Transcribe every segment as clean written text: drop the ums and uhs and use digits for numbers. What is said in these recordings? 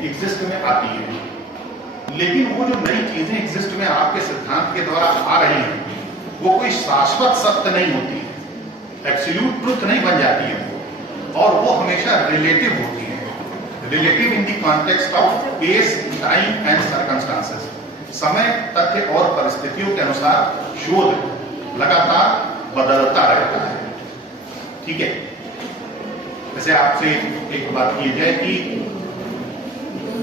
Exist में आती है, लेकिन वो जो नई चीजें एग्जिस्ट में आपके सिद्धांत के द्वारा आ रही हैं वो कोई शाश्वत सत्य नहीं होती है, एब्सोल्यूट ट्रुथ नहीं बन जाती है वो, और वो हमेशा रिलेटिव होती है। Relative in the context of space, time and circumstances. समय, तथ्य और परिस्थितियों के अनुसार शोध लगातार बदलता रहता है। ठीक है, वैसे आपसे एक बात की जाए कि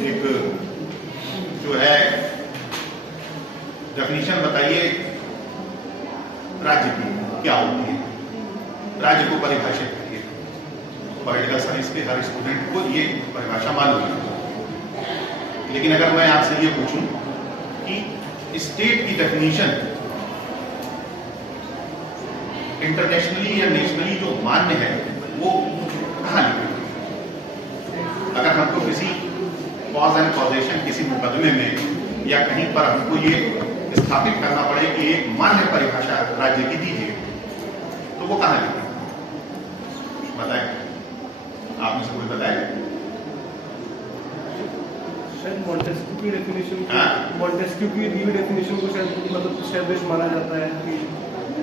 एक जो है डेफिनेशन बताइए राज्य की क्या होती है, राज्य को परिभाषित करिए। पॉलिटिकल साइंस के हर स्टूडेंट को ये परिभाषा मालूम है, लेकिन अगर मैं आपसे ये पूछूं कि स्टेट की डेफिनेशन इंटरनेशनली या नेशनली जो मान्य है वो कहां लिखी हुई? अगर हमको किसी कॉज एंड कॉजेशन किसी मुकदमे में या कहीं पर हमको ये स्थापित करना पड़े कि एक मान्य परिभाषा राज्य की दीजिए, तो वो कहां लिखी? बताएं, आप में से कोई बताए? मॉन्टेस्क्यू की डेफिनेशन मॉन्टेस्क्यू की दी डेफिनेशन को शायद मतलब एस्टैब्लिश माना जाता है कि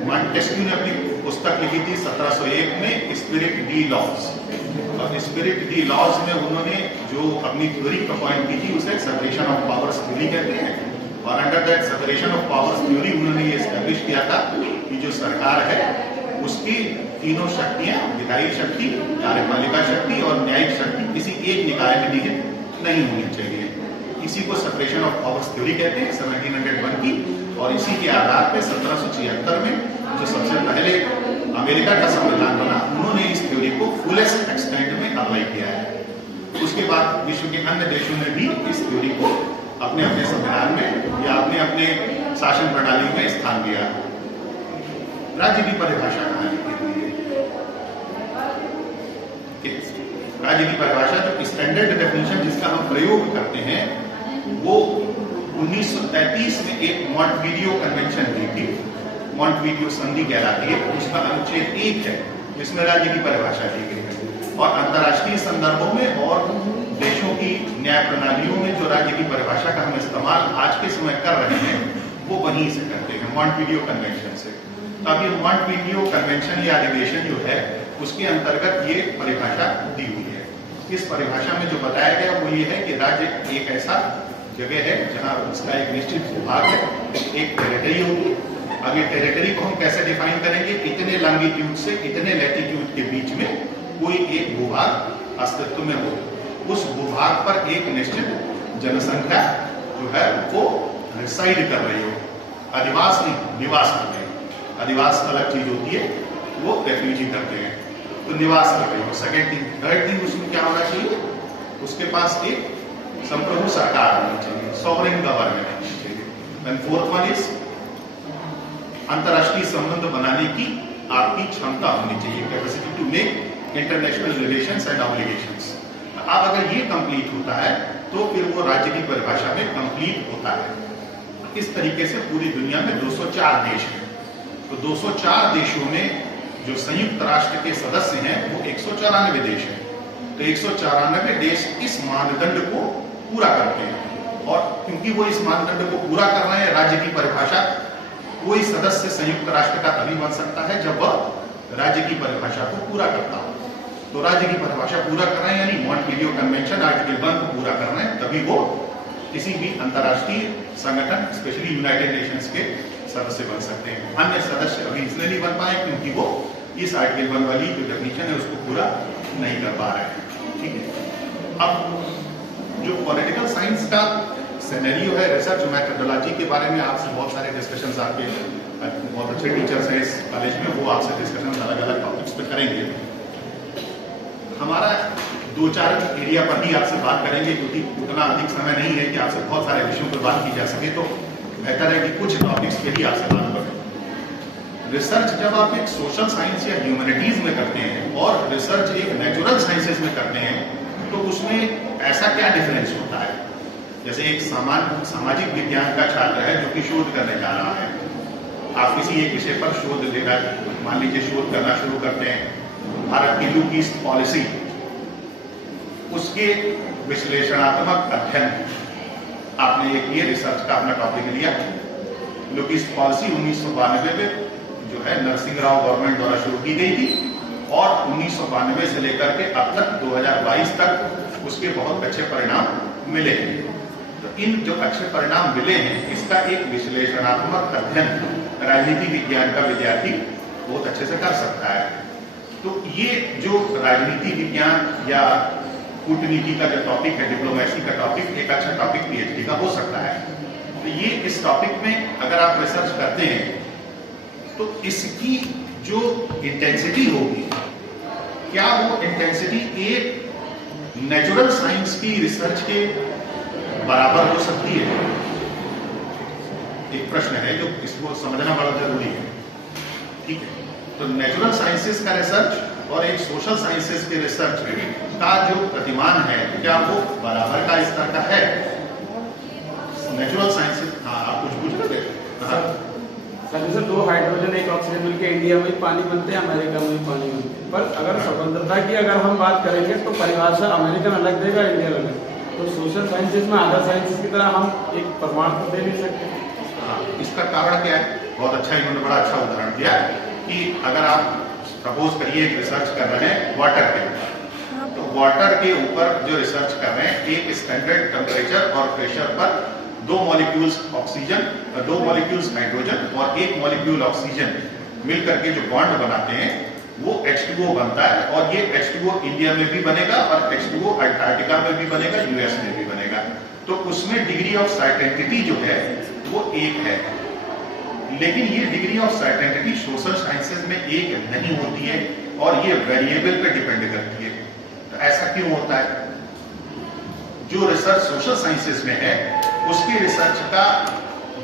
मॉन्टेस्क्यू ने अपनी पुस्तक लिखी थी 1701 में, स्पिरिट डी लॉज। और स्पिरिट डी लॉज में उन्होंने जो अपनी थ्योरी का पॉइंट की थी उसे सेपरेशन ऑफ पावर्स थ्योरी कहते हैं, और under that separation of powers theory उन्होंने ये एस्टैब्लिश किया था कि जो सरकार है उसकी तीनों शक्तियां, विधायी शक्ति, कार्यपालिका शक्ति और न्यायिक शक्ति किसी एक निकाय में निहित नहीं होनी चाहिए। इसी को सेपरेशन ऑफ पावर्स थ्योरी कहते हैं 1701 की, और इसी के आधार पर 1776 में जो सबसे पहले अमेरिका का संविधान बना, उन्होंने इस थ्योरी को फुलेस्ट एक्सटेंट में अप्लाई किया है। उसके बाद विश्व के अन्य देशों ने भी इस थ्योरी को अपने अपने संविधान में या अपने अपने शासन प्रणाली में स्थान दिया। राज्य की परिभाषा कहां लिखी हुई है? राज्य की परिभाषा जो स्टैंडर्ड डेफिनेशन जिसका हम प्रयोग करते हैं वो 1933 में एक मॉन्टवीडियो कन्वेंशन हुई थी, मॉन्टवीडियो संधि कहलाती है। उसका अनुच्छेद 1 है जिसमें राज्य की परिभाषा दी गई है, और अंतर्राष्ट्रीय संदर्भों में और देशों की न्याय प्रणालियों में जो राज्य की परिभाषा का हम इस्तेमाल आज के समय कर रहे हैं वो वहीं से करते हैं, मॉन्टवीडियो कन्वेंशन से। अब ये मॉन्टवीडियो कन्वेंशन या अधिवेशन जो है उसके अंतर्गत ये परिभाषा दी हुई है। इस परिभाषा में जो बताया गया वो ये है कि राज्य एक ऐसा जगह है जहां उसका एक निश्चित भूभाग है, एक टेरिटरी होगी। अब ये टेरिटरी को हम कैसे डिफाइन करेंगे? इतने लॉन्गिट्यूड से इतने लैटिट्यूड के बीच में कोई एक भूभाग अस्तित्व में हो, उस भूभाग पर एक निश्चित जनसंख्या जो है वो रिसाइड कर रही हो, अधिवास नहीं निवास कर रही हो। अधिवास अलग चीज होती है, वो रेफ्यूजी करते हैं, तो निवास कर रही हो। सेकेंड थिंग, थर्ड थिंग उसमें क्या होना चाहिए? उसके पास एक संप्रभु सरकार होनी चाहिए, सॉवरेन गवर्नमेंट होनी चाहिए। एंड फोर्थ वन इज अंतरराष्ट्रीय संबंध बनाने की आपकी क्षमता होनी चाहिए, capacity to make international relations and obligations. अब अगर ये कंप्लीट होता है तो फिर वो राज्य की परिभाषा में कंप्लीट होता है। इस तरीके से पूरी दुनिया में 204 देश हैं। तो 204 देशों में जो संयुक्त राष्ट्र के सदस्य हैं वो 194 देश हैं। तो 194 देश इस मानदंड को पूरा करते हैं, और क्योंकि वो इस मानदंड को पूरा कर रहे हैं, राज्य की परिभाषा कोई सदस्य संयुक्त राष्ट्र का तभी बन सकता है जब वह राज्य की परिभाषा को पूरा करता हो। तो राज्य की परिभाषा पूरा कर रहे हैं, यानी मॉन्टविडियो कन्वेंशन आर्टिकल 1 को पूरा कर रहे हैं, तभी वो किसी भी अंतर्राष्ट्रीय संगठन, स्पेशली यूनाइटेड नेशंस के सदस्य बन सकते हैं। अन्य सदस्य अभी इसलिए नहीं बन पाए क्योंकि वो इस आर्टिकल 1 वाली जो डेफिनेशन है उसको पूरा नहीं कर पा रहे हैं। ठीक है, अब जो पॉलिटिकल साइंस का सिनेरियो है, रिसर्च मेथोडोलॉजी के बारे में आपसे बहुत सारे डिस्कशंस, आपके बहुत अच्छे टीचर्स हैं इस कॉलेज में, वो आपसे डिस्कशन अलग अलग टॉपिक्स पे करेंगे। हमारा 2-4 एरिया पर भी आपसे बात करेंगे, क्योंकि उतना अधिक समय नहीं है कि आपसे बहुत सारे विषयों पर बात की जा सके, तो बेहतर है कि कुछ टॉपिक्स पे ही आपसे बात करें। रिसर्च जब आप एक सोशल साइंस या ह्यूमैनिटीज में करते हैं और रिसर्च एक नेचुरल साइंसेज में करते हैं, तो उसमें ऐसा क्या डिफरेंस होता है? जैसे एक सामाजिक विज्ञान का छात्र है जो कि शोध करने जा रहा है, आप किसी एक विषय पर शोध लेना, मान लीजिए शोध करना शुरू करते हैं, भारत की लुक ईस्ट पॉलिसी, उसके विश्लेषणात्मक अध्ययन, आपने एक ये रिसर्च का अपना टॉपिक लिया। लुक ईस्ट पॉलिसी 1992 में जो है नरसिंह राव गवर्नमेंट द्वारा शुरू की गई थी, और 1992 से लेकर के अब तक 2022 तक उसके बहुत अच्छे परिणाम मिले हैं। तो इन जो अच्छे परिणाम मिले हैं, इसका एक विश्लेषणात्मक अध्ययन राजनीति विज्ञान का विद्यार्थी बहुत अच्छे से कर सकता है। तो ये जो राजनीति विज्ञान या कूटनीति का जो टॉपिक है, डिप्लोमेसी का टॉपिक, एक अच्छा टॉपिक पीएचडी का हो सकता है। तो ये इस टॉपिक में अगर आप रिसर्च करते हैं तो इसकी जो इंटेंसिटी होगी, क्या वो इंटेंसिटी एक नेचुरल साइंस की रिसर्च के बराबर हो सकती है? एक प्रश्न है जो इसको समझना बड़ा जरूरी है। ठीक है, तो नेचुरल साइंसेस का रिसर्च और एक सोशल साइंसेस के रिसर्च का जो प्रतिमान है, क्या वो बराबर का स्तर का है? नेचुरल साइंसेस, हाँ आप कुछ पूछ रहे थे? जैसे 2 हाइड्रोजन 1 ऑक्सीजन मिलकर इंडिया में पानी बनते हैं, अमेरिका में भी पानी बनते हैं, पर अगर स्वतंत्रता की अगर हम बात करेंगे तो परिभाषा अमेरिकन अलग देगा, इंडियन अलग। तो सोशल साइंसेज में अदर साइंसेज की तरह हम एक प्रमाण तो दे नहीं सकते। हाँ, इसका कारण क्या है? बहुत अच्छा, इन्होंने बड़ा अच्छा उदाहरण दिया कि अगर आप सपोज करिए एक रिसर्च कर रहे हैं वाटर के ऊपर, तो वाटर के ऊपर जो रिसर्च कर रहे हैं, एक स्टैंडर्ड टेम्परेचर और प्रेशर पर 2 मॉलिक्यूल्स ऑक्सीजन, 2 मॉलिक्यूल्स हाइड्रोजन और 1 मॉलिक्यूल ऑक्सीजन मिलकर के जो बॉन्ड बनाते हैं वो H2O बनता है, और ये H2O इंडिया में भी बनेगा और H2O अंटार्कटिका में भी बनेगा, यूएस में भी बनेगा। तो उसमें डिग्री ऑफ सर्टेनिटी जो है वो 1 है, लेकिन ये degree of certainty social sciences में 1 नहीं होती है, और ये वेरिएबल पे डिपेंड करती है। तो ऐसा क्यों होता है? जो रिसर्च सोशल साइंसेज में है उसके रिसर्च का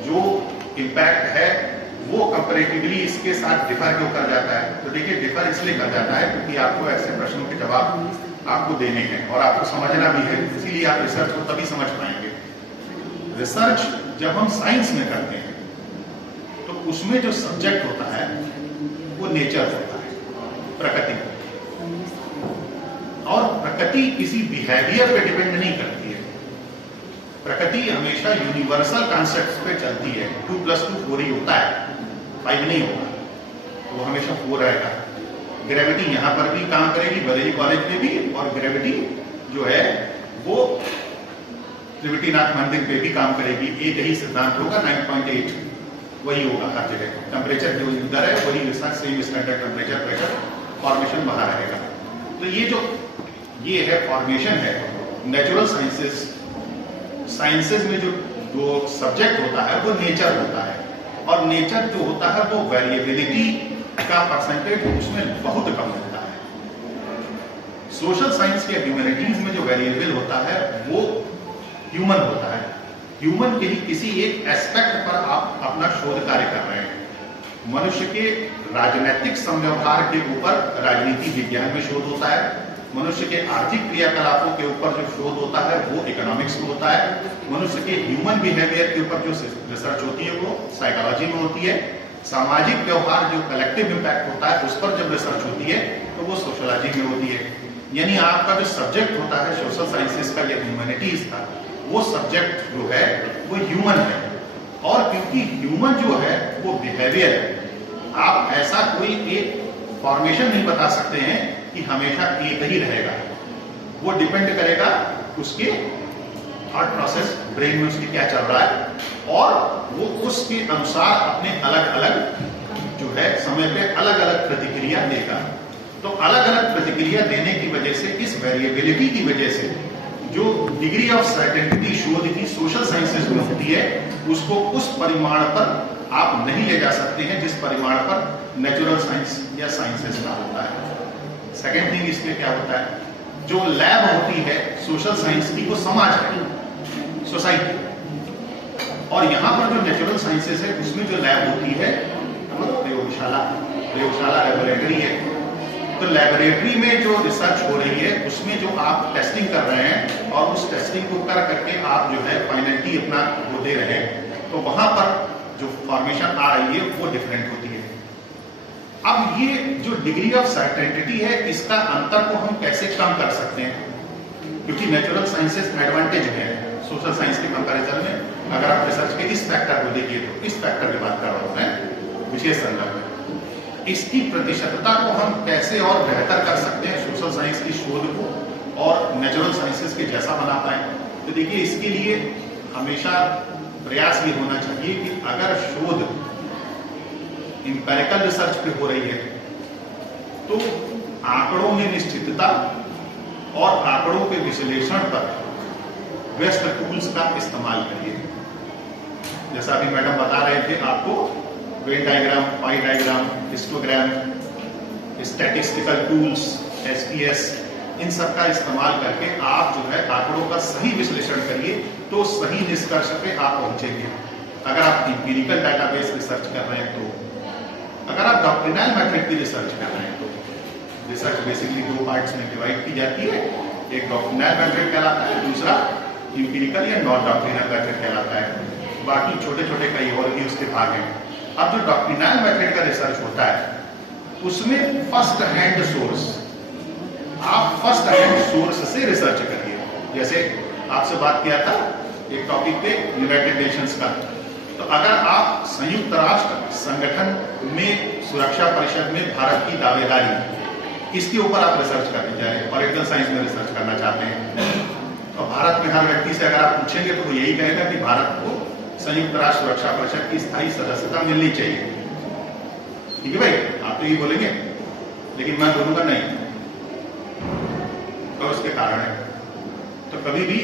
जो इम्पैक्ट है वो कंपैरेटिवली इसके साथ डिफर क्यों कर जाता है? तो देखिए, डिफर इसलिए कर जाता है क्योंकि आपको ऐसे प्रश्नों के जवाब आपको देने हैं और आपको समझना भी है, इसीलिए आप रिसर्च को तभी समझ पाएंगे। रिसर्च जब हम साइंस में करते हैं तो उसमें जो सब्जेक्ट होता है वो नेचर होता है, प्रकृति, और प्रकृति किसी बिहेवियर पे डिपेंड नहीं करती है। प्रकृति हमेशा यूनिवर्सल कॉन्सेप्ट्स पे चलती है। 2 + 2 4 ही होता है, 5 नहीं होगा, तो वो हमेशा 4 रहेगा। ग्रेविटी यहाँ पर भी काम करेगी, बरेली कॉलेज में भी, और ग्रेविटी जो है वो त्रिवेणीनाथ मंदिर पे भी काम करेगी। एक यही सिद्धांत होगा, 9.8 वही होगा हर जगह। टेम्परेचर जो इधर है वही same standard temperature, pressure, formation बाहर रहेगा। तो ये है फॉर्मेशन है। नेचुरल साइंसेज में जो सब्जेक्ट होता है वो नेचर होता है, और नेचर जो होता है वो वेरिएबिलिटी का परसेंटेज उसमें बहुत कम होता है। सोशल साइंस के ह्यूमैनिटीज में जो वेरिएबल होता है वो ह्यूमन होता है। ह्यूमन के ही किसी एक एस्पेक्ट पर आप अपना शोध कार्य कर रहे हैं। मनुष्य के राजनीतिक संव्यवहार के ऊपर राजनीति विज्ञान में शोध होता है। मनुष्य के आर्थिक क्रियाकलापों के ऊपर जो शोध होता है वो इकोनॉमिक्स में होता है। मनुष्य के ह्यूमन बिहेवियर के ऊपर जो रिसर्च होती है वो साइकोलॉजी में होती है। सामाजिक व्यवहार जो कलेक्टिव इम्पैक्ट होता है उस पर जब रिसर्च होती है तो वो सोशोलॉजी में होती है। यानी आपका जो सब्जेक्ट होता है सोशल साइंसेस का या ह्यूमैनिटीज का, वो सब्जेक्ट जो है वो ह्यूमन है। और क्योंकि ह्यूमन जो है वो बिहेवियर है, आप ऐसा कोई एक फॉर्मेशन नहीं बता सकते हैं कि हमेशा एक ही रहेगा। वो डिपेंड करेगा उसके थॉट प्रोसेस, ब्रेन में उसके क्या चल रहा है और वो उसके अनुसार अपने अलग अलग जो है समय पे अलग अलग प्रतिक्रिया देगा। तो अलग अलग प्रतिक्रिया देने की वजह से, इस वेरिएबिलिटी की वजह से जो डिग्री ऑफ सर्टेनिटी शोध की सोशल साइंसेज में होती है उसको उस परिमाण पर आप नहीं ले जा सकते हैं जिस परिमाण पर नेचुरल साइंस या साइंसेज का होता है। सेकेंड थिंग इसमें क्या होता है, जो लैब होती है सोशल साइंस की वो समाज है, सोसाइटी। और यहाँ पर जो नेचुरल साइंसेज है उसमें जो लैब होती है प्रयोगशाला लेबोरेटरी है। तो लेबोरेटरी में जो रिसर्च हो रही है उसमें जो आप टेस्टिंग कर रहे हैं और उस टेस्टिंग को कर करके आप जो है फाइनलिटी अपना वो दे रहे हैं, तो वहां पर जो फॉर्मेशन आ रही है वो डिफरेंट होती है। अब ये जो डिग्री ऑफ सर्टेनिटी है इसका अंतर को हम कैसे कम कर सकते हैं, क्योंकि नेचुरल साइंसेस एडवांटेज है सोशल साइंस के कंपैरिजन में। अगर आप रिसर्च के इस फैक्टर को देखिए तो इस फैक्टर की बात कर रहा हूं मैं विशेष संदर्भ में, इसकी प्रतिशतता को हम कैसे और बेहतर कर सकते हैं सोशल साइंस की शोध को और नेचुरल साइंसेस के जैसा बना पाए। तो देखिए इसके लिए हमेशा प्रयास ये होना चाहिए कि अगर शोध इंपेरिकल रिसर्च पे हो रही है तो आंकड़ों में निश्चितता और आंकड़ों के विश्लेषण पर व्यस्त टूल्स का इस्तेमाल करिए। जैसा अभी मैडम बता रहे थे आपको, Venn diagram, pie diagram, histogram, statistical tools, SPS, इन सब का इस्तेमाल करके आप जो है आंकड़ों का सही विश्लेषण करिए तो सही निष्कर्ष पे आप पहुंचेंगे। अगर आप इंपीरिकल डाटाबेस रिसर्च कर रहे हैं तो, अगर आप डॉक्ट्रिनल मेथड की रिसर्च कर रहे हैं तो रिसर्च बेसिकली दो पार्ट्स में डिवाइड की जाती है। एक डॉक्ट्रिनल मेथड कहलाता है, दूसरा इंपीरिकल या नॉन डॉक्ट्रिनल मेथड कहलाता है। बाकी छोटे छोटे कई और भी उसके भाग हैं। अब जो डॉक्ट्रिनल मेथड का रिसर्च होता है उसमें फर्स्ट हैंड सोर्स, आप फर्स्ट हैंड सोर्स से रिसर्च करिए। जैसे आपसे बात किया था एक टॉपिक पे यूनाइटेड नेशंस का, तो अगर आप संयुक्त राष्ट्र संगठन में सुरक्षा परिषद में भारत की दावेदारी, इसके ऊपर आप रिसर्च करने जा रहे हैं, पॉलिटिकल साइंस में रिसर्च करना चाहते हैं, तो भारत में हर व्यक्ति से अगर आप पूछेंगे तो वो यही कहेगा कि भारत को संयुक्त राष्ट्र सुरक्षा परिषद की स्थायी सदस्यता मिलनी चाहिए। ठीक है भाई, आप तो यही बोलेंगे, लेकिन मैं बोलूंगा नहीं। और उसके कारण है, तो कभी भी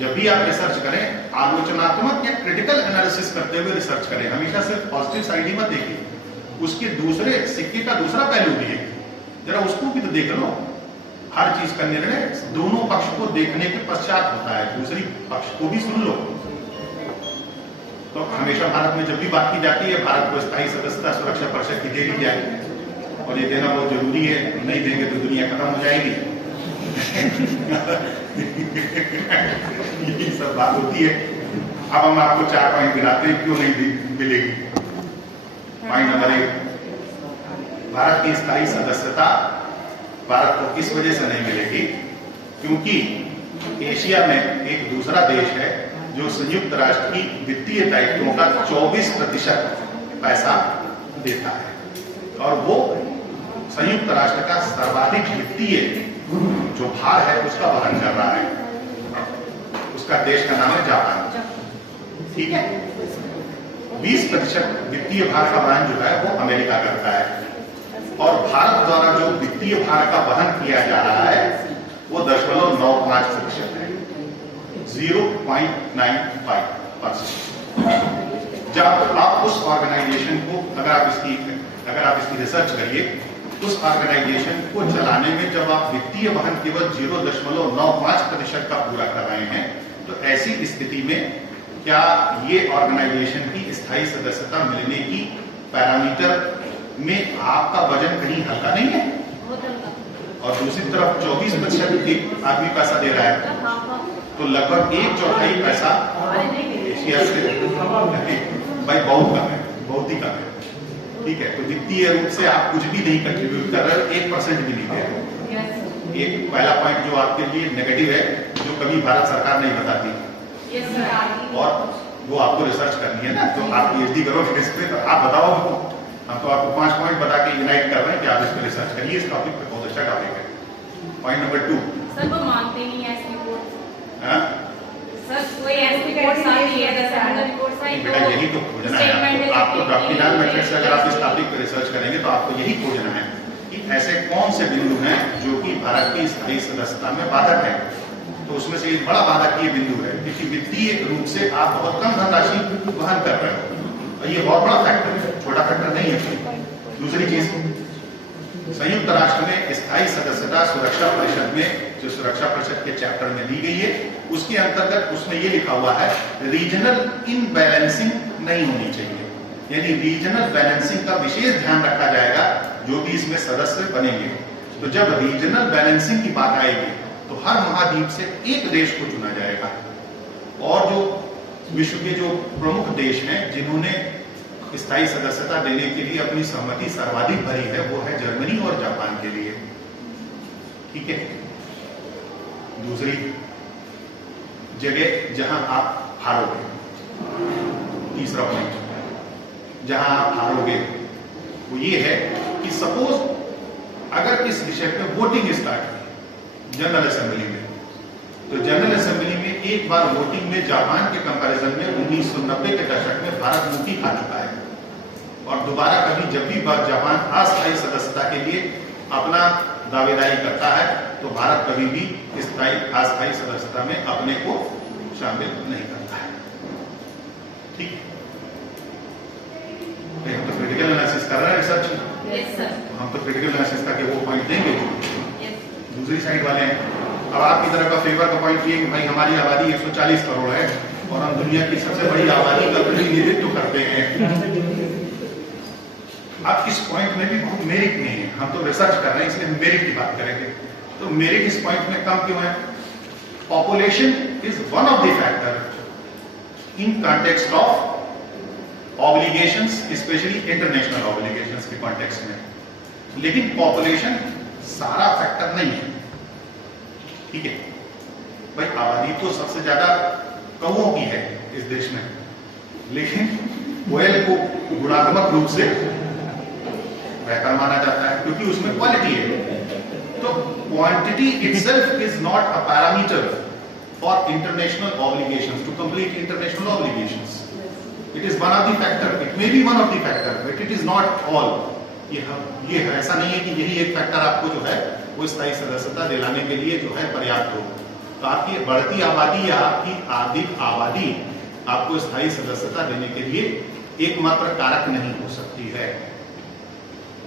जब भी आप रिसर्च करें आलोचनात्मक या क्रिटिकल एनालिसिस करते हुए रिसर्च करें। हमेशा सिर्फ पॉजिटिव साइड ही मत देखिए, उसके दूसरे सिक्के का दूसरा पहलू भी है, जरा उसको भी तो देख लो। हर चीज का निर्णय दोनों पक्ष को देखने के पश्चात होता है, दूसरी पक्ष को भी सुन लो। तो हमेशा भारत में जब भी बात की जाती है भारत को स्थायी सदस्यता सुरक्षा परिषद की दे दी जाए और ये देना बहुत जरूरी है, नहीं देंगे तो दुनिया खत्म हो जाएगी। यही सब बात होती है। अब हम आपको 4 पॉइंट गिनाते हैं क्यों नहीं मिलेगी। पॉइंट नंबर 1, भारत की स्थायी सदस्यता भारत को किस वजह से नहीं मिलेगी, क्योंकि एशिया में एक दूसरा देश है जो संयुक्त राष्ट्र की वित्तीय दायित्वों का 24% पैसा देता है और वो संयुक्त राष्ट्र का सर्वाधिक वित्तीय जो भार है उसका वहन कर रहा है। उसका देश का नाम है जापान। ठीक है, 20% वित्तीय भार का वहन जो है वो अमेरिका करता है और भारत द्वारा जो वित्तीय भार का वहन किया जा रहा है वो 0.95% है, 0.95%। जब आप उस ऑर्गेनाइजेशन को अगर आप इसकी रिसर्च करिए, उस ऑर्गेनाइजेशन को चलाने में जब आप वित्तीय वहन केवल 0.95% का पूरा कर रहे हैं, तो ऐसी स्थिति में क्या ये ऑर्गेनाइजेशन की स्थायी सदस्यता मिलने की पैरामीटर में आपका वजन कहीं हल्का नहीं है, और दूसरी तरफ 24% आदमी पैसा दे रहा है, तो लगभग 1/4 पैसा एशिया से भाई बहुत कम है, बहुत ही कम है। ठीक है, तो वित्तीय रूप से आप कुछ भी नहीं कंट्रीब्यूट कर रहे, 1% भी नहीं दे रहे। एक पहला पॉइंट जो आपके लिए नेगेटिव है, जो कभी भारत सरकार नहीं बताती, और वो आपको रिसर्च करनी है ना, तो आप PhD करोगे इस पे, तो आप बताओ, हम तो आपको 5 पॉइंट बता के यूनाइट कर रहे हैं कि आप इस पे रिसर्च करिए। इस टॉपिक पे बहुत अच्छा टॉपिक है। पॉइंट नंबर 2, सर वो मानते नहीं है ऐसी रिपोर्ट, हाँ कोई ऐसी रिपोर्ट आई है, जैसे रिपोर्ट आई, बेटा यही तो खोजना है आपको डॉक्ट्रिनल मेट्रिक्स से। अगर आप इस टॉपिक पे रिसर्च करेंगे तो आपको यही खोजना है कि ऐसे कौन से बिंदु हैं जो कि भारत की स्थायी सदस्यता में बाधक है। तो उसमें से एक बड़ा बाधक ये बिंदु है क्योंकि वित्तीय रूप से आप बहुत कम धनराशि वहन कर रहे हो, और ये बहुत बड़ा फैक्टर है, छोटा फैक्टर नहीं है। दूसरी चीज, संयुक्त राष्ट्र में स्थायी सदस्यता सुरक्षा परिषद में, जो सुरक्षा परिषद के चैप्टर में दी गई है, उसके अंतर्गत उसमें ये लिखा हुआ है रीजनल इनबैलेंसिंग नहीं होनी चाहिए, यानी रीजनल बैलेंसिंग का विशेष ध्यान रखा जाएगा जो भी इसमें सदस्य बनेंगे। तो जब रीजनल बैलेंसिंग की बात आएगी तो हर महाद्वीप से एक देश को चुना जाएगा, और जो विश्व के जो प्रमुख देश हैं जिन्होंने स्थायी सदस्यता देने के लिए अपनी सहमति सर्वाधिक भरी है, वो है जर्मनी और जापान के लिए। ठीक है, दूसरी जगह जहां आप हारोगे, तीसरा पॉइंट जहां आप हारोगे वो ये है कि सपोज अगर इस विषय पे वोटिंग स्टार्ट की जनरल असेंबली में, तो जनरल असेंबली में एक बार वोटिंग में जापान के कंपैरिजन में 1990 के दशक में भारत मुक्ति खा चुका है, और दोबारा कभी जब भी जापान अस्थायी सदस्यता के लिए अपना दावेदारी करता है तो भारत कभी भी अस्थायी सदस्यता में अपने को शामिल नहीं करता है। ठीक, हम तो क्रिटिकल एनालिसिस कर रहे हैं रिसर्च में, हम तो क्रिटिकल एनालिसिस का के वो पॉइंट देंगे। दूसरी साइड वाले हैं, अब आपकी तरफ का फेवर का पॉइंट ये भाई हमारी आबादी 140 करोड़ है और हम दुनिया की सबसे बड़ी आबादी का प्रतिनिधित्व करते हैं। अब इस पॉइंट में भी बहुत मेरिट नहीं है, हम तो रिसर्च कर रहे हैं इसलिए हम मेरिट की बात करेंगे। तो मेरिट इस पॉइंट में कम क्यों है? Population is one of the factor in context of obligations, specially international obligations के कॉन्टेक्स्ट में, लेकिन पॉपुलेशन सारा फैक्टर नहीं है। ठीक है भाई, आबादी तो सबसे ज्यादा कौओं की है इस देश में, लेकिन कोयल को गुणात्मक रूप से बेहतर माना जाता है क्योंकि उसमें क्वालिटी है। तो quantity itself is not a parameter for international obligations, to complete international obligations. It is one of the factor, it may be one of the factor, but it is not all. ये ऐसा नहीं है कि यही एक factor आपको जो है वो स्थायी सदस्यता दिलाने के लिए जो है पर्याप्त हो। तो आपकी बढ़ती आबादी या आपकी आर्थिक आबादी आपको स्थायी सदस्यता देने के लिए एकमात्र कारक नहीं हो सकती है।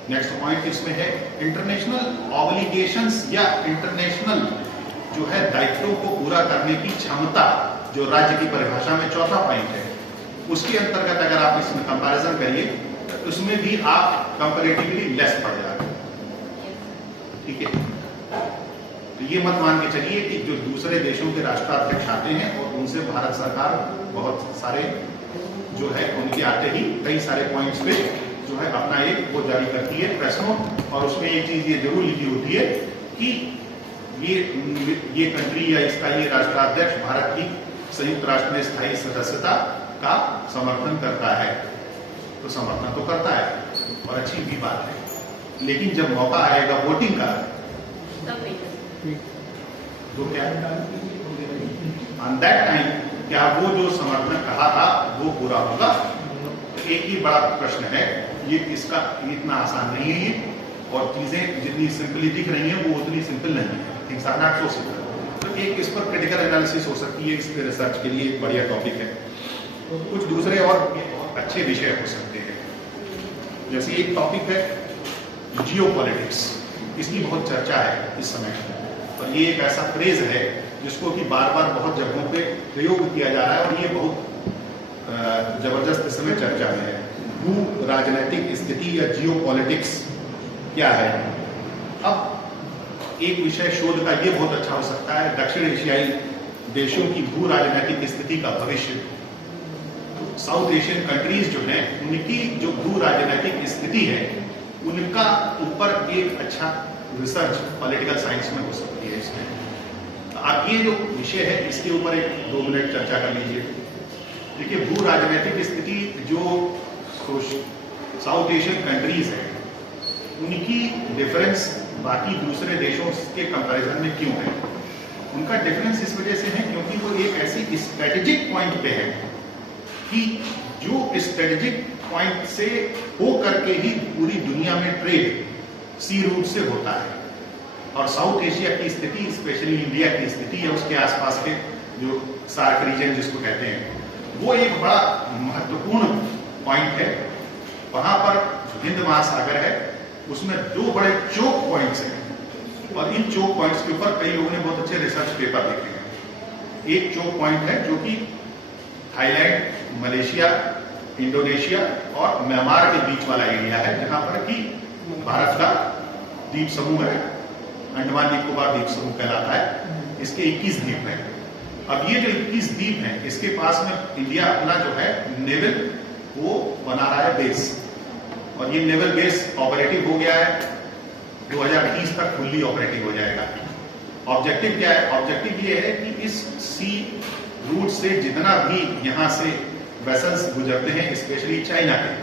नेक्स्ट पॉइंट इसमें है इंटरनेशनल ऑब्लिगेशंस या इंटरनेशनल जो है दायित्वों को पूरा करने की क्षमता, जो राज्य की परिभाषा में चौथा पॉइंट है, उसके अंतर्गत अगर आप इसमें कंपैरिजन करिए तो उसमें भी आप कंपैरेटिवली लेस पड़ जाएगा। ठीक है, तो ये मत मान के चलिए कि जो दूसरे देशों के राष्ट्राध्यक्ष आते हैं और उनसे भारत सरकार बहुत सारे जो है उनके आते ही कई सारे पॉइंट्स पे जो है अपना एक वो जारी करती है प्रेस नोट, और उसमें एक चीज ये जरूर लिखी होती है कि ये कंट्री या इसका ये राष्ट्राध्यक्ष भारत की संयुक्त राष्ट्र में स्थायी सदस्यता का समर्थन करता है। तो समर्थन तो करता है और अच्छी भी बात है, लेकिन जब मौका आएगा वोटिंग का तो क्या ऑन दैट टाइम क्या वो जो समर्थन कहा था वो पूरा होगा? एक ही बड़ा प्रश्न है ये, इसका इतना आसान नहीं है ये, और चीजें जितनी सिंपली दिख रही हैं वो उतनी सिंपल नहीं है। Things are not so simple. तो एक इस पर क्रिटिकल एनालिसिस हो सकती है, इसके रिसर्च के लिए एक बढ़िया टॉपिक है। तो कुछ दूसरे और बहुत अच्छे विषय हो सकते हैं, जैसे एक टॉपिक है जियोपॉलिटिक्स, इसकी बहुत चर्चा है इस समय, और ये एक ऐसा फ्रेज है जिसको कि बार बार बहुत जगहों पे प्रयोग किया जा रहा है और ये बहुत जबरदस्त इस समय चर्चा में है। भू राजनीतिक स्थिति या जियो पॉलिटिक्स क्या है। अब एक विषय शोध का ये बहुत अच्छा हो सकता है, दक्षिण एशियाई देशों की भू राजनीतिक स्थिति का भविष्य। साउथ एशियन कंट्रीज जो हैं उनकी जो भू राजनीतिक स्थिति है उनका ऊपर एक अच्छा रिसर्च पॉलिटिकल साइंस में हो सकती है इसमें। आप ये जो विषय है इसके ऊपर एक 2 मिनट चर्चा कर लीजिए। देखिए, भू राजनीतिक स्थिति जो साउथ एशियन कंट्रीज है उनकी डिफरेंस बाकी दूसरे देशों के कंपैरिजन में क्यों है? उनका डिफरेंस इस वजह से है क्योंकि वो एक ऐसी स्ट्रेटेजिक पॉइंट पे है कि जो स्ट्रेटेजिक पॉइंट से हो करके ही पूरी दुनिया में ट्रेड सी रूट से होता है। और साउथ एशिया की स्थिति, स्पेशली इंडिया की स्थिति या उसके आसपास के जो सार्क रीजन जिसको कहते हैं, वो एक बड़ा महत्वपूर्ण पॉइंट है। वहां पर जो हिंद महासागर है उसमें 2 बड़े चोक पॉइंट्स हैं और इन चोक पॉइंट्स के ऊपर कई लोगों ने बहुत अच्छे रिसर्च पेपर लिखे हैं। एक चोक पॉइंट है जो कि थाईलैंड, मलेशिया, इंडोनेशिया और म्यांमार के बीच वाला एरिया है, जहां पर कि भारत का द्वीप समूह है, अंडमान निकोबार द्वीप समूह कहलाता है। इसके 21 द्वीप हैं। अब ये जो 21 द्वीप हैं इसके पास में इंडिया अपना जो है नेवल वो बना रहा है बेस, और ये नेवल बेस ऑपरेटिव हो गया है, 2030 तक फुल्ली ऑपरेटिव हो जाएगा। ऑब्जेक्टिव क्या है? ऑब्जेक्टिव ये है कि इस सी रूट से जितना भी यहाँ से वेसल्स गुजरते हैं, स्पेशली चाइना के,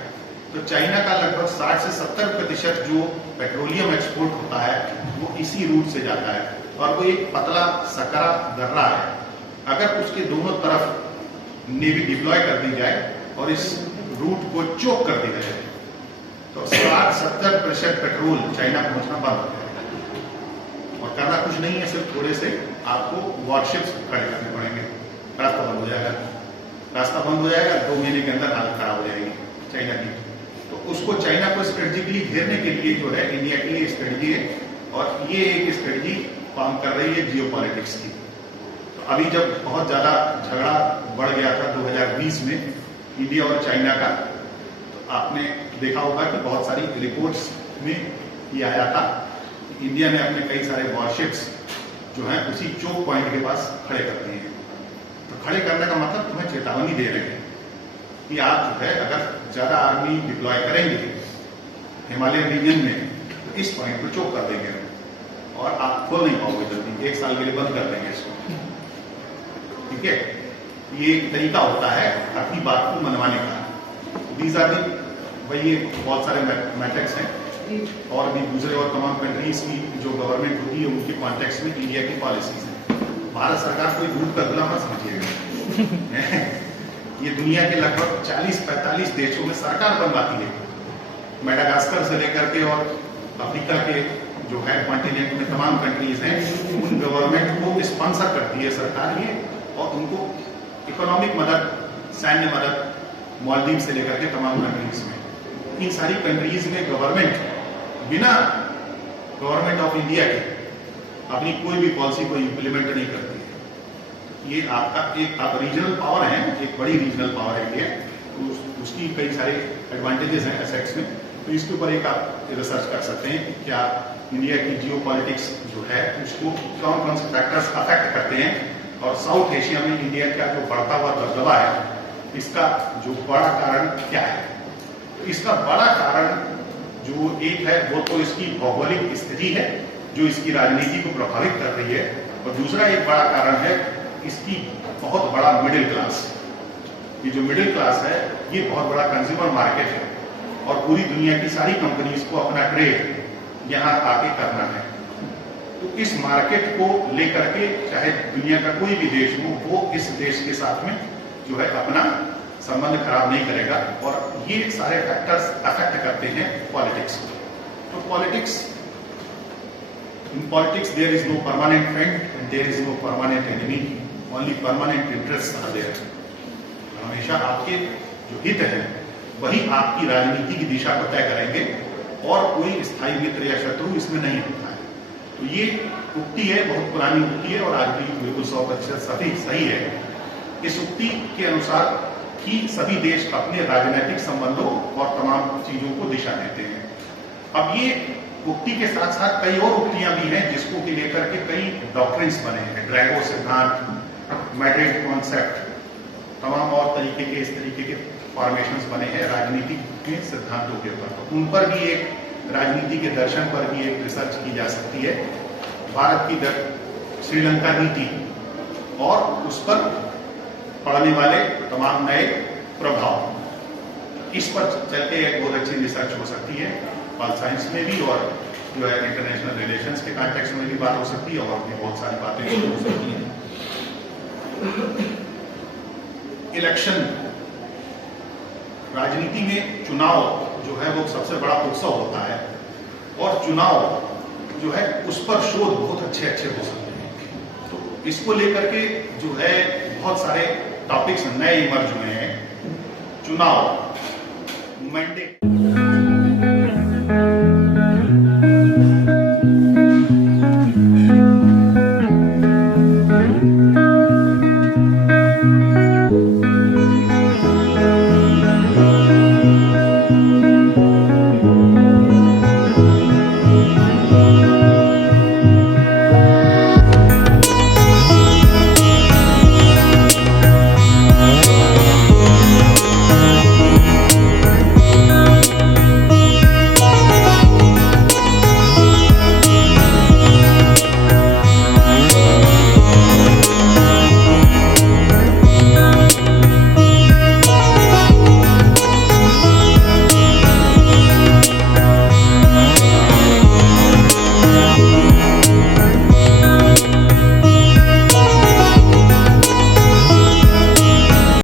तो चाइना का लगभग 60 से 70% जो पेट्रोलियम एक्सपोर्ट होता है वो इसी रूट से जाता है, और वो एक पतला सकरा दर्रा है। अगर उसके दोनों तरफ नेवी डिप्लॉय कर दी जाए और इस रूट को चोक कर दिया जाए तो 60-70% पेट्रोल चाइना पहुंचना बंद हो जाएगा। और करना कुछ नहीं है, सिर्फ थोड़े से आपको वॉरशिप्स खड़े करने पड़ेंगे, रास्ता बंद हो जाएगा। रास्ता बंद हो जाएगा, 2 महीने के अंदर हालत खराब हो जाएगी चाइना की। तो उसको चाइना को स्ट्रेटेजिकली घेरने के लिए जो है इंडिया की ये स्ट्रेटजी है, और ये एक स्ट्रेटजी काम कर रही है जियो पॉलिटिक्स की। तो अभी जब बहुत ज्यादा झगड़ा बढ़ गया था 2020 में इंडिया और चाइना का, तो आपने देखा होगा कि बहुत सारी रिपोर्ट्स में ये आया था कि इंडिया ने अपने कई सारे वॉरशिप्स जो हैं उसी चोक पॉइंट के पास खड़े कर दिए हैं। तो खड़े करने का मतलब तुम्हें चेतावनी दे रहे हैं कि आप जो है अगर ज्यादा आर्मी डिप्लॉय करेंगे हिमालयन रीजन में तो इस पॉइंट को चोक कर देंगे और आप खोल नहीं पाओगे जल्दी, 1 साल के लिए बंद कर देंगे इसको। ठीक है, ये एक तरीका होता है अपनी बात को मनवाने का। दीज आर दी भाई, ये बहुत सारे मैट्रिक्स हैं और भी दूसरे और तमाम कंट्रीज की जो गवर्नमेंट होती है उनके कॉन्टेक्स्ट में इंडिया की पॉलिसीज हैं। भारत सरकार कोई दूध का गुलाम मत समझिएगा। ये दुनिया के लगभग 40-45 देशों में सरकार बनवाती है, मेडागास्कर से लेकर के और अफ्रीका के जो है कॉन्टिनेंट में तमाम कंट्रीज हैं, उन गवर्नमेंट को स्पॉन्सर करती है सरकार ये, और उनको इकोनॉमिक मदद, सैन्य मदद, मालदीव से लेकर के तमाम कंट्रीज में, इन सारी कंट्रीज में गवर्नमेंट बिना गवर्नमेंट ऑफ इंडिया के अपनी कोई भी पॉलिसी को इम्प्लीमेंट नहीं करती है। ये आपका एक रीजनल पावर है, एक बड़ी रीजनल पावर है इंडिया, तो उसकी कई सारे एडवांटेजेस हैं एसेट्स में। तो इसके ऊपर एक आप रिसर्च कर सकते हैं कि क्या इंडिया की जियो पॉलिटिक्स जो है उसको कौन कौन से फैक्टर्स अफेक्ट करते हैं, और साउथ एशिया में इंडिया का जो बढ़ता हुआ दबदबा है इसका जो बड़ा कारण क्या है। तो इसका बड़ा कारण जो एक है वो तो इसकी भौगोलिक स्थिति है जो इसकी राजनीति को प्रभावित कर रही है, और दूसरा एक बड़ा कारण है इसकी बहुत बड़ा मिडिल क्लास। ये जो मिडिल क्लास है ये बहुत बड़ा कंज्यूमर मार्केट है, और पूरी दुनिया की सारी कंपनीज को अपना ट्रेड यहाँ आके करना है। तो इस मार्केट को लेकर के चाहे दुनिया का कोई भी देश हो, वो इस देश के साथ में जो है अपना संबंध खराब नहीं करेगा, और ये सारे फैक्टर्स अफेक्ट करते हैं पॉलिटिक्स को। तो politics, in politics there is no permanent friend and there is no permanent enemy, only permanent interest are there. हमेशा आपके जो हित है वही आपकी राजनीति की दिशा को तय करेंगे, और कोई स्थायी मित्र या शत्रु इसमें नहीं होता है। तो ये उक्ति है, बहुत पुरानी उक्ति है, और आज भी बिल्कुल 100% सही है। इस उक्ति के अनुसार कि सभी देश अपने राजनीतिक संबंधों और तमाम चीजों को दिशा देते हैं। अब ये उक्ति के साथ साथ कई और उक्तियां भी हैं जिसको के लेकर के कई डॉक्ट्रिन्स बने हैं, ड्रैगो सिद्धांत, मैड्रिड कॉन्सेप्ट, तमाम और तरीके के इस तरीके के फॉर्मेशंस बने हैं राजनीति के सिद्धांतों के ऊपर। तो उन पर भी एक राजनीति के दर्शन पर भी एक रिसर्च की जा सकती है। भारत की श्रीलंका नीति और उस पर पड़ने वाले तमाम नए प्रभाव, इस पर चलते एक बहुत अच्छी रिसर्च हो सकती है। पॉल साइंस में भी और जो है इंटरनेशनल रिलेशंस के कॉन्टेक्स्ट में भी बात हो सकती है और भी बहुत सारी बातें हो सकती हैं। इलेक्शन, राजनीति में चुनाव जो है वो सबसे बड़ा उत्सव होता है और चुनाव जो है उस पर शोध बहुत अच्छे हो सकते हैं। तो इसको लेकर के जो है बहुत सारे टॉपिक्स नए इमर्ज हुए हैं। चुनाव, मैंडेट